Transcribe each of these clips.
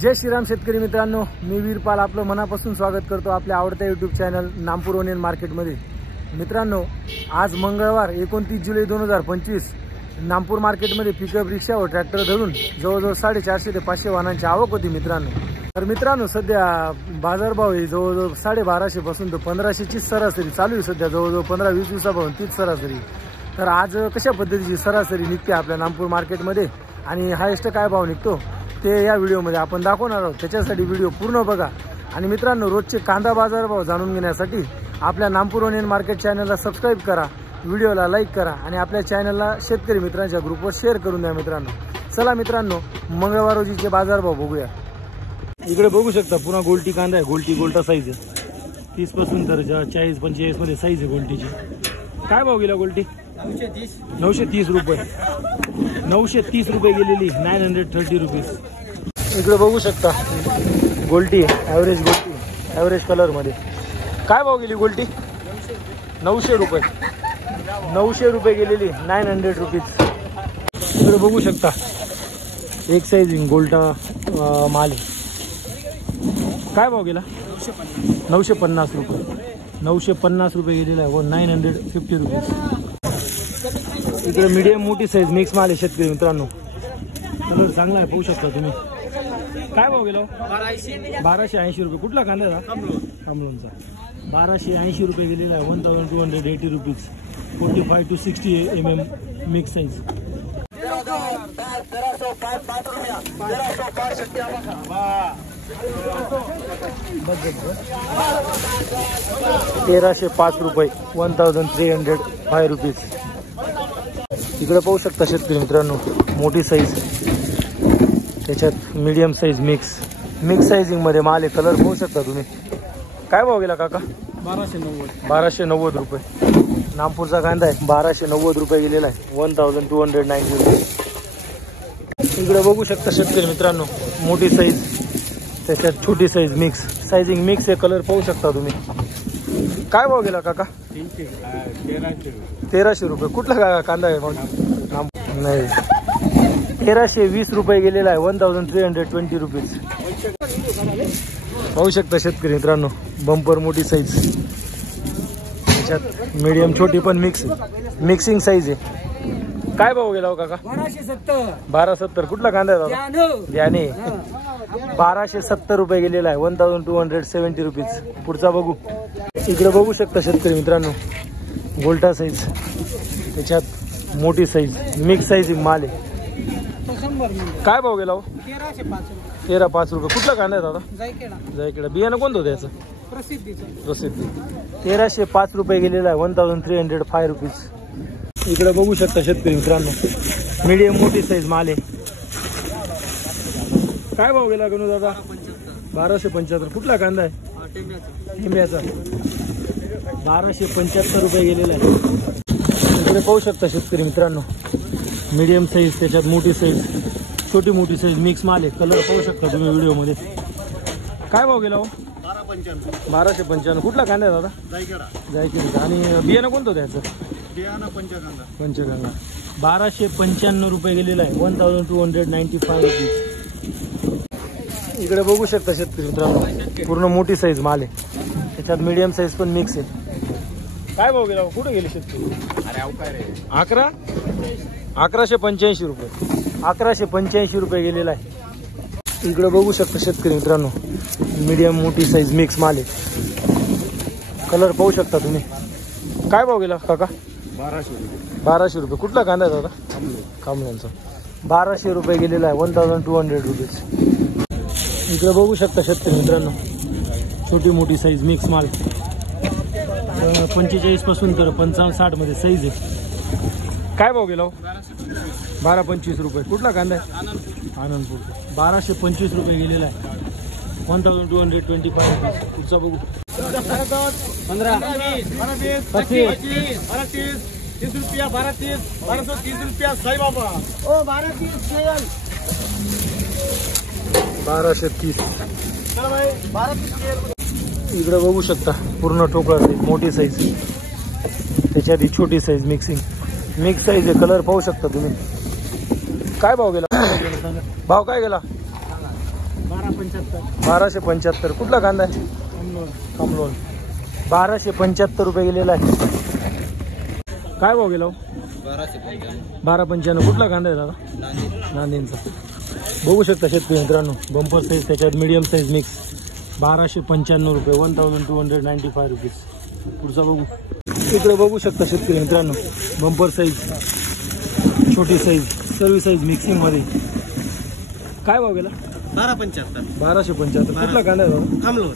जय श्रीराम शेतकरी मित्रांनो, मी वीरपाल आपलं मनापासून स्वागत करतो आपल्या आवडत्या यूट्यूब चॅनल नामपूर ओनियन मार्केटमध्ये। मित्रांनो, आज मंगळवार 29 जुलै 2025 नामपूर मार्केटमध्ये पिकअप रिक्षा व ट्रॅक्टर धरून जवळजवळ 450 ते 500 वाहनांची आवक होती मित्रांनो। तर मित्रांनो, सध्या बाजारभाव आहे जवळजवळ 1250 पासून तर 1500 ची सरासरी चालू आहे। सध्या जवळजवळ 15-20 दिवसापासून तीच सरासरी। तर आज कशा पद्धतीची सरासरी निघते आपल्या नामपूर मार्केटमध्ये आणि हायेस्ट काय भाव निघतो ते या व्हिडिओमध्ये आपण दाखवणार आहोत। त्याच्यासाठी व्हिडिओ पूर्ण बघा। आणि मित्रांनो, रोजचे कांदा बाजारभाव जाणून घेण्यासाठी आपल्या नामपूर ओनियन मार्केट चॅनलला सबस्क्राइब करा, व्हिडिओला लाईक करा आणि आपल्या चॅनलला शेतकरी मित्रांच्या ग्रुपवर शेअर करून द्या मित्रांनो। चला मित्रांनो, मंगळवार रोजीचे बाजारभाव बघूया। इकडे बघू शकता पुन्हा गोल्टी कांदा आहे। गोल्टा साईज आहे 30 पासून तर 40-45 मध्ये साईज आहे गोल्टीची। काय भाव गेला गोल्टी? 930 रुपये। 930 रुपये गेलेली, 930 रुपीज। इकडे बघू शकता गोल्टी ॲव्हरेज गोल्टी, ॲव्हरेज कलर मध्ये। काय भाव गेली गोल्टी? 900 रुपये। 900 रुपये गेलेली, 900 रुपीज। इकडे बघू शकता एक साईजिंग गोल्टा माल आहे। काय भाव गेला? 950 रुपये। 950 रुपये गेलेला आहे व 950 रुपीज। इकडे मीडियम मोठी साईज मिक्स माल आहे शेतकरी मित्रांनो। कलर चांगला आहे, पाहू शकता तुम्ही। काय भाव गेलो? 1280 रुपये। कुठला कांदा आहे? कामलोनचा। 1280 रुपये गेलेला आहे, 1280 rupees. 45 to 60 mm mix size. 1305 रुपये, 1305 रुपीज। इकडे पाहू शकता शेतकरी मित्रांनो मोठी साईज, त्याच्यात मीडियम साईज मिक्स साइजिंग मध्ये माल आहे। कलर पाहू शकता तुम्ही। काय भाव गेला काका? 1290 रुपये। नामपूरचा कांदा आहे, 1290 रुपये गेलेला आहे, 1290 रुपये। इकडे बघू शकता शेतकरी मित्रांनो मोठी साईज, त्याच्यात छोटी साईज मिक्स साइजिंग मिक्स आहे। कलर पाहू शकता तुम्ही। काय भाव गेला काका? 1300 रुपये। कुठला कांदा आहे मग? नाही, 1320 रुपये गेलेला आहे, 1320 रुपीज। पाहू शकता शेतकरी मित्रांनो बंपर मोठी साईज, त्याच्यात मीडियम छोटी पण मिक्सिंग साईज आहे। काय भाव गेला हो काका? 1270। कुठला कांदा आहे दादा? ध्याने। 1270 रुपये गेलेला आहे, 1270 रुपीज। पुढचा बघू। इकडे बघू शकता शेतकरी मित्रांनो गोल्टा साईज, त्याच्यात मोठी साईज मिक्स साइजिंग माल आहे। काय भाव गेला हो? 1305 रुपये। कुठला कांदा आहे दादा? जायकेडा। बियाणं कोणतं होतं याचं? प्रसिद्धी। 1305 रुपये गेलेला आहे, 1305 रुपीज। इकडे बघू शकता शेतकरी मित्रांनो मीडियम मोठी साईज माल आहे। काय भाव गेला गणू दादा? 1275। कुठला कांदा आहे? हिम्याचा। 1275 रुपये गेलेला आहे। इकडे पाहू शकता शेतकरी मित्रांनो मीडियम साईज, त्याच्यात मोठी साईज, छोटी मोठी साईज मिक्स माल आहे। कलर पाहू शकता तुम्ही व्हिडिओमध्ये। काय भाव गेला हो? 1255। कुठला कांदा आहे दादा? जायकेडा। आणि बियाणं कोणतं होतं याचं? पंचगंगा। 1295 रुपये गेलेला आहे, 1295 रुपीज। इकडे बघू शकता शेतकरी मित्रांनो पूर्ण मोठी साईज माल आहे, त्याच्यात मीडियम साईज पण मिक्स आहे। काय भाव गेला? कुठे गेले शेतकरी? 1185 रुपये। 1185 रुपये गेलेला आहे। इकडे बघू शकता शेतकरी मित्रांनो मीडियम मोठी साईज मिक्स माल आहे। कलर पाहू शकता तुम्ही। काय भाव गेला काका? 1200 रुपये। कुठला कांदा आहे दादा? कामलोनचा। 1200 रुपये गेलेला आहे, 1200 रुपीज। इकडे बघू शकता शेतकरी मित्रांनो छोटी मोठी साईज मिक्स माल, 45 पासून तर 55-60 मध्ये साईज आहे। काय भाव गेला हो? 1225 रुपये। कुठला कांदा आहे? आनंदपूर। 1225 रुपये गेलेला आहे, 1225 रुपीज। पुढचा बघू। 15 30 रुपया, 1230 रुपया साई बाबा। ओ 1230 1230। इकडे बघू शकता पूर्ण ठोकळा मोठी साईज, त्याच्यात ही छोटी साईज मिक्स साईज आहे। कलर पाहू शकता तुम्ही। काय भाव गेला? भाव काय गेला? 1275. कुठला कांदा आहे? कमलोन. 1275 रुपये गेलेला आहे. काय भाव गेला? 1295. कुठला कांदा आहे दादा? नांदेडचा. बघू शकता शेतकरी मित्रांनो, बंपर साईज, त्याच्यात मीडियम साईज मिक्स. 1295 रुपये, 1295 रुपीज. पुढचा बघू. इकडे बघू शकता शेतकरी मित्रांनो, बंपर साईज, छोटी साईज, सर्व साईज मिक्सिंग मध्ये. काय भाव गेला? 1275. कुठला कांदा आहे? कमलोन.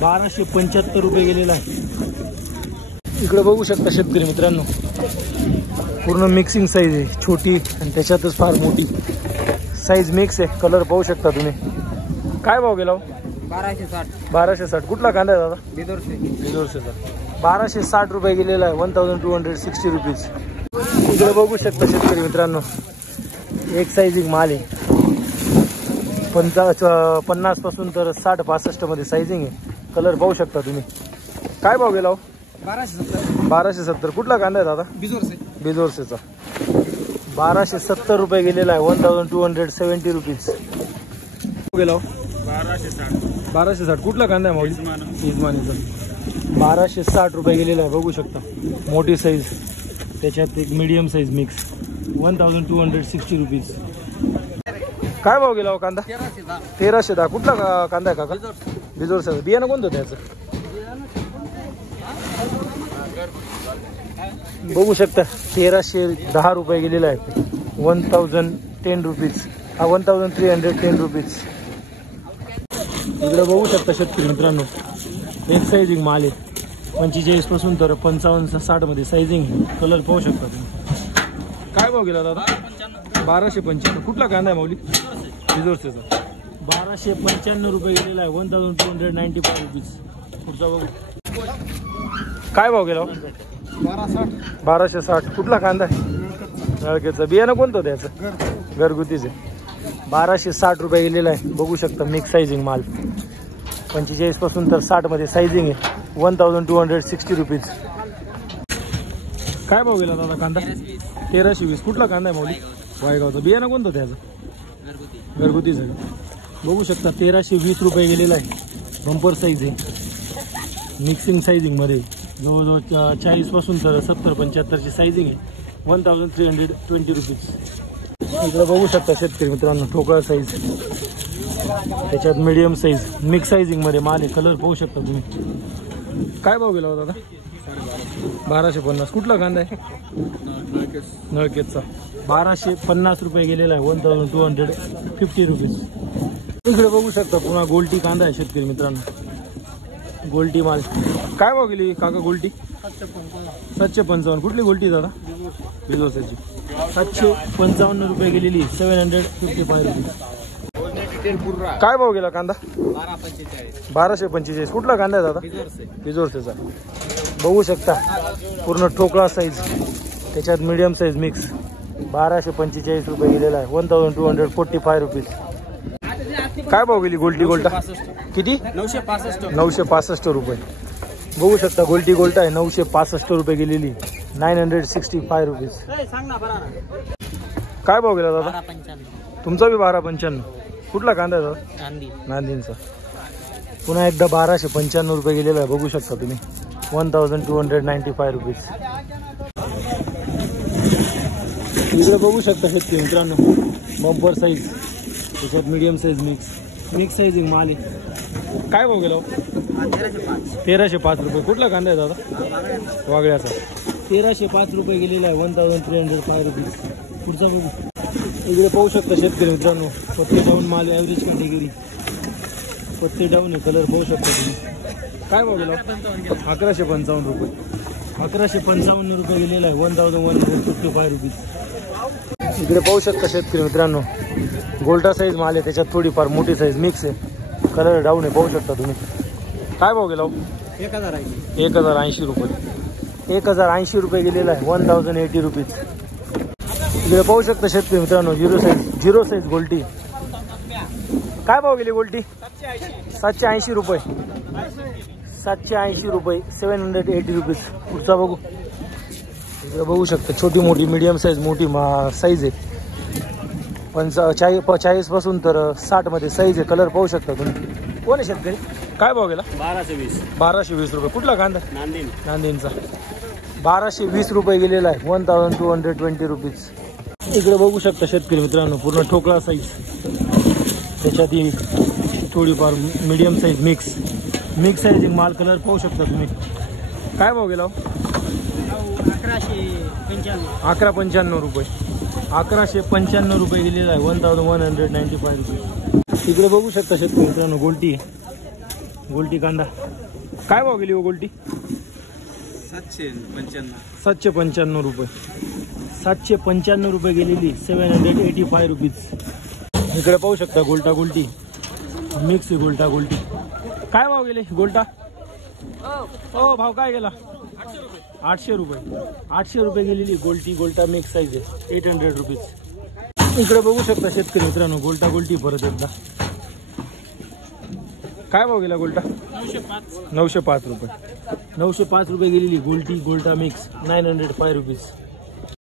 1275 रुपये गेलेला आहे. इकडे बघू शकता शेतकरी मित्रांनो, पूर्ण मिक्सिंग साईज आहे, छोटी आणि त्याच्यातच फार मोठी साईज मिक्स आहे. कलर पाहू शकता तुम्ही. काय भाव गेला? 1260. कुठला कांदा आहे दादा? बिदोरसेचा. 1260 रुपये गेलेला आहे. 1260 रुपीज. इकडे बघू शकता शेतकरी मित्रांनो, एक साईजिंग माल आहे. 50 पासून तर 60-65 मध्ये साईजिंग आहे. कलर पाहू शकता तुम्ही. काय भाव गेला? 1270. कुठला कांदा आहे दादा? बिजोरसेचा. 1270 रुपये गेलेला आहे. 1270 रुपीज. गेला 1260. कुठला कांदा आहे माऊली? इजमानीचा. 1260 रुपये गेलेला आहे. बघू शकता, मोठी साईज, त्याच्यात एक मीडियम साईज मिक्स. 1260 रुपीज. काय भाव गेला कांदा? 1310. कुठला कांदा आहे काका? बिजोरसेचा. बियाणं कोणतं त्याचं? बघू शकता, 1310 रुपये गेलेला आहे. 1010 रुपीज. 1310 रुपीज. इकडे बघू शकता शेतकरी मित्रांनो, एक साईजिंग माल आहे. 45 पासून तर 55-60 मध्ये साईजिंग आहे. कलर पाहू शकता तुम्ही. काय भाव गेला दादा? 1295. कुठला कांदा आहे माऊली? बिजोरसेचा. 1295 रुपये गेलेला आहे. 1295 रुपीज. पुढचा बघू. काय भाव गेला? 1260. कुठला कांदा आहे? नळकेचा. बियाणं कोणतं त्याचं? घरगुतीचे. 1260 रुपये गेलेला आहे. बघू शकता, मिक्स साईजिंग माल. 45 पासून तर 60 मध्ये साईजिंग आहे. 1260 रुपीज. काय भाव गेला दादा कांदा? 1320. कुठला कांदा आहे माऊली? वायगावचा. बियाणं कोणतं त्याचं? घरगुतीच आहे. बघू शकता, 1320 रुपये गेलेला आहे. बंपर साईज आहे, मिक्सिंग साईजिंग मध्ये. जवळजवळ 40 पासून तर 70-75 साईजिंग आहे. 1320 रुपीज. इकडे बघू शकता शेतकरी मित्रांनो, ठोकळा साईज, त्याच्यात मीडियम साईज, मिक्स साईजिंग मध्ये माल आहे. कलर पाहू शकता तुम्ही. काय भाव गेला होता दादा? 1250. कुठला कांदा आहे? नळकेचा. 1250 रुपये गेलेला आहे. 1250 रुपीज. इकडे बघू शकता पुन्हा गोल्टी कांदा आहे शेतकरी मित्रांनो, गोल्टी माल. काय भाव गेली काका गोल्टी? 755. कुठली गोल्टी दादा? बिजोरसेची. 755 रुपये गेलेली. 755 रुपीज. काय भाव गेला कांदा? 1245. कुठला कांदा आहे दादा? बिजोरसेचा. बघू शकता, पूर्ण ठोकळा साईज, त्याच्यात मीडियम साईज मिक्स. 1245 रुपये गेलेला आहे. 1245 रुपीज. काय भाव गेली गोल्टी गोल्टा? किती? 965 रुपये. बघू शकता, गोल्टी गोल्टा आहे. 965 रुपये गेलेली. 965 रुपीज. काय भाव गेला दादा? तुमचा बी 1295. कुठला कांदा आहे दादा? नांदेडचा. पुन्हा एकदा 1295 रुपये गेलेला आहे. बघू शकता तुम्ही. 1295 रुपीज. इकडे बघू शकता शेतकरी मित्रांनो, बंपर साईज, त्याच्यात मीडियम साईज मिक्स साईजिंग माल आहे. काय भाव गेला? 1305 रुपये. कुठला कांदा आहे दादा? वागळ्याचा. 1305 रुपये गेलेला आहे. 1305 रुपीज. पुढचा बघू. इकडे पाहू शकता शेतकरी मित्रांनो, पत्ते डाऊन माल, ॲव्हरेज कॅटेगरी, पत्ते डाऊन आहे. कलर पाहू शकता तुम्ही. काय भाव गेला? 1155 रुपये. 1155 रुपये गेलेला आहे. 1155 रुपीज. इकडे पाहू शकता शेतकरी मित्रांनो, गोल्टा साईज माल आहे, त्याच्यात थोडीफार मोठी साईज मिक्स आहे. कलर डाऊन आहे, पाहू शकता तुम्ही. काय भाव गेला? 1080 रुपये. 1080 रुपये गेलेला आहे. 1080 रुपीज. इकडे पाहू शकता शेतकरी मित्रांनो, झिरो साईज गोल्टी. काय भाव गेली गोल्टी? 780 रुपये. 780 रुपये. 780 रुपीज. पुढचा बघू. इकडे बघू शकता, छोटी मोठी मीडियम साईज, मोठी साईज आहे. 40 पासून तर 60 मध्ये साईज आहे. कलर पाहू शकता तुम्ही. कोण आहे शेतकरी? काय भाव गेला? 1220 रुपये. कुठला कांदा? नांदेडचा. 1220 रुपये गेलेला आहे. 1220 रुपीज. इकडे बघू शकता शेतकरी मित्रांनो, पूर्ण ठोकळा साईज, त्याच्यात ही थोडीफार मीडियम साईज मिक्स साईजिंग माल. कलर पाहू शकता तुम्ही. काय भाव गेला? 1195 रुपये. 1195 रुपये गेलेला आहे. 1195 रुपये. इकडे बघू शकता शेतकरी मित्रांनो, गोल्टी कांदा. काय भाव गेली हो गोल्टी? 795 रुपये. 795 रुपये गेलेली. 785 रुपीज. इकडे पाहू शकता गोल्टी मिक्स गोल्टी. काय भाव गेले गोल्टा? भाव काय गेला? 800 रुपये. 800 रुपये गेलेली गोल्टा मिक्स साईज आहे. 800 रुपीज. इकडे बघू शकता शेतकरी मित्रांनो, गोल्टी परत एकदा. काय भाव गेला गोल्टा? 905 रुपये. 905 रुपये गेलेली गोल्टा मिक्स. 905 रुपीज.